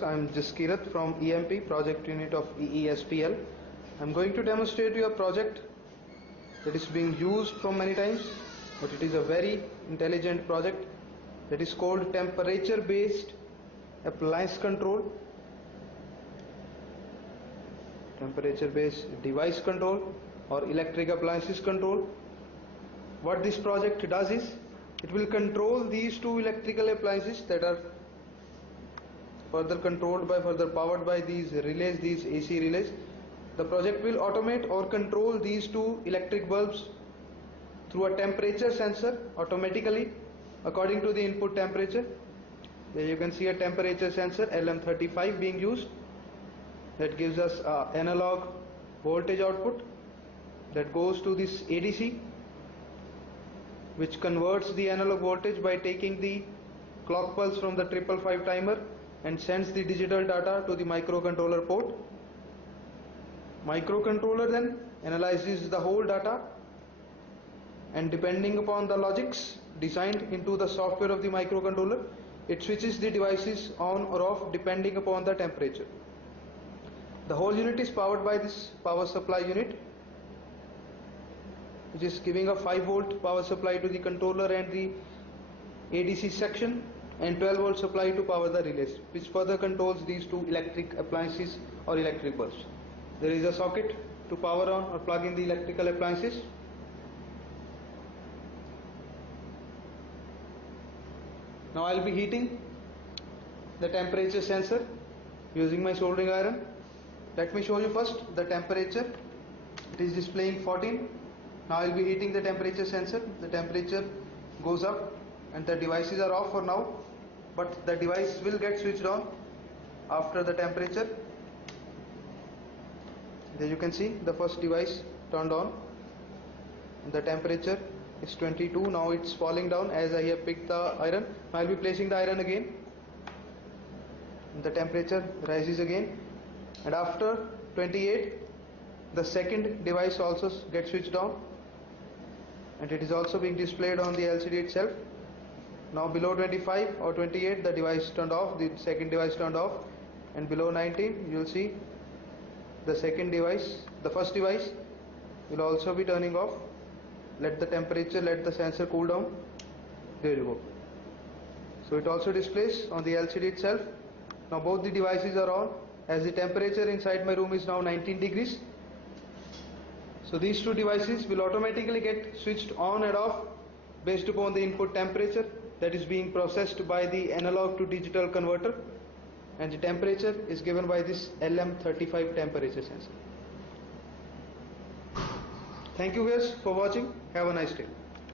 viewers, I am Jaskirat from EMP project unit of EESPL. I am going to demonstrate you a project that is being used from many times, but it is a very intelligent project that is called temperature based appliance control, temperature based device control or electric appliances control. What this project does is it will control these two electrical appliances that are further powered by these relays, these AC relays. The project will automate or control these two electric bulbs through a temperature sensor automatically according to the input temperature. There you can see a temperature sensor LM35 being used that gives us analog voltage output that goes to this ADC, which converts the analog voltage by taking the clock pulse from the 555 timer and sends the digital data to the microcontroller port. Microcontroller then analyzes the whole data, and depending upon the logics designed into the software of the microcontroller, it switches the devices on or off depending upon the temperature. The whole unit is powered by this power supply unit, which is giving a 5-volt power supply to the controller and the ADC section, and 12-volt supply to power the relays, which further controls these two electric appliances or electric bulbs. There is a socket to power on or plug in the electrical appliances. Now I will be heating the temperature sensor using my soldering iron. Let me show you first the temperature. It is displaying 14. Now I will be heating the temperature sensor. The temperature goes up and the devices are off for now, but the device will get switched on after the temperature. There you can see the first device turned on. The temperature is 22. Now it's falling down as I have picked the iron. I will be placing the iron again. The temperature rises again, and after 28 the second device also gets switched on, and it is also being displayed on the LCD itself. Now below 25 or 28 the device turned off, the second device turned off, and below 19 you will see the first device will also be turning off. Let the sensor cool down. There you go. So it also displays on the LCD itself. Now both the devices are on, as the temperature inside my room is now 19 degrees. So these two devices will automatically get switched on and off based upon the input temperature that is being processed by the analog to digital converter, and the temperature is given by this LM35 temperature sensor. Thank you guys for watching. Have a nice day.